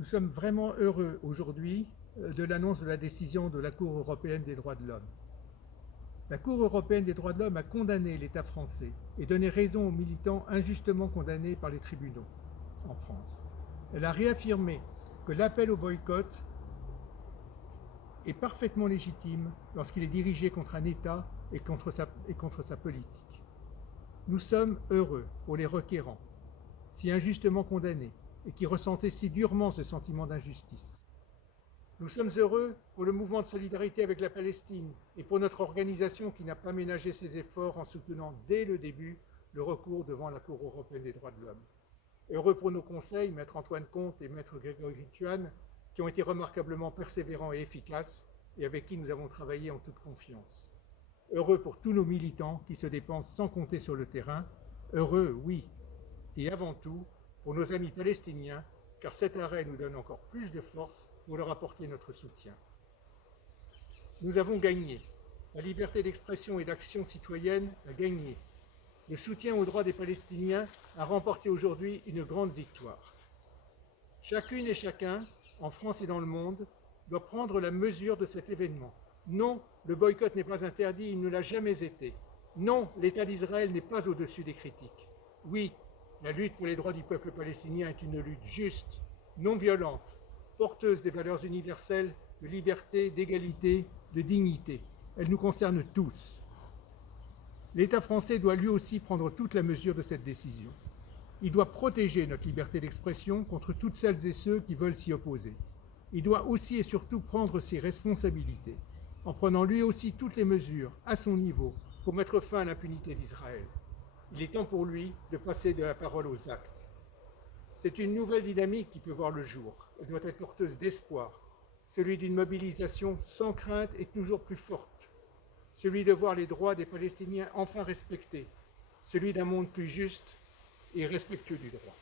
Nous sommes vraiment heureux aujourd'hui de l'annonce de la décision de la Cour européenne des droits de l'homme. La Cour européenne des droits de l'homme a condamné l'État français et donné raison aux militants injustement condamnés par les tribunaux en France. Elle a réaffirmé que l'appel au boycott est parfaitement légitime lorsqu'il est dirigé contre un État et contre sa politique. Nous sommes heureux pour les requérants, si injustement condamnés, et qui ressentaient si durement ce sentiment d'injustice. Nous sommes heureux pour le mouvement de solidarité avec la Palestine et pour notre organisation qui n'a pas ménagé ses efforts en soutenant dès le début le recours devant la Cour européenne des droits de l'homme. Heureux pour nos conseils, Maître Antoine Comte et Maître Grégory Tuan, qui ont été remarquablement persévérants et efficaces et avec qui nous avons travaillé en toute confiance. Heureux pour tous nos militants qui se dépensent sans compter sur le terrain. Heureux, oui, et avant tout pour nos amis palestiniens, car cet arrêt nous donne encore plus de force pour leur apporter notre soutien. Nous avons gagné. La liberté d'expression et d'action citoyenne a gagné. Le soutien aux droits des Palestiniens a remporté aujourd'hui une grande victoire. Chacune et chacun, en France et dans le monde, doit prendre la mesure de cet événement. Non, le boycott n'est pas interdit, il ne l'a jamais été. Non, l'État d'Israël n'est pas au-dessus des critiques. Oui, la lutte pour les droits du peuple palestinien est une lutte juste, non violente, porteuse des valeurs universelles de liberté, d'égalité, de dignité. Elle nous concerne tous. L'État français doit lui aussi prendre toute la mesure de cette décision. Il doit protéger notre liberté d'expression contre toutes celles et ceux qui veulent s'y opposer. Il doit aussi et surtout prendre ses responsabilités, en prenant lui aussi toutes les mesures, à son niveau, pour mettre fin à l'impunité d'Israël. Il est temps pour lui de passer de la parole aux actes. C'est une nouvelle dynamique qui peut voir le jour. Elle doit être porteuse d'espoir, celui d'une mobilisation sans crainte et toujours plus forte, celui de voir les droits des Palestiniens enfin respectés, celui d'un monde plus juste et respectueux du droit.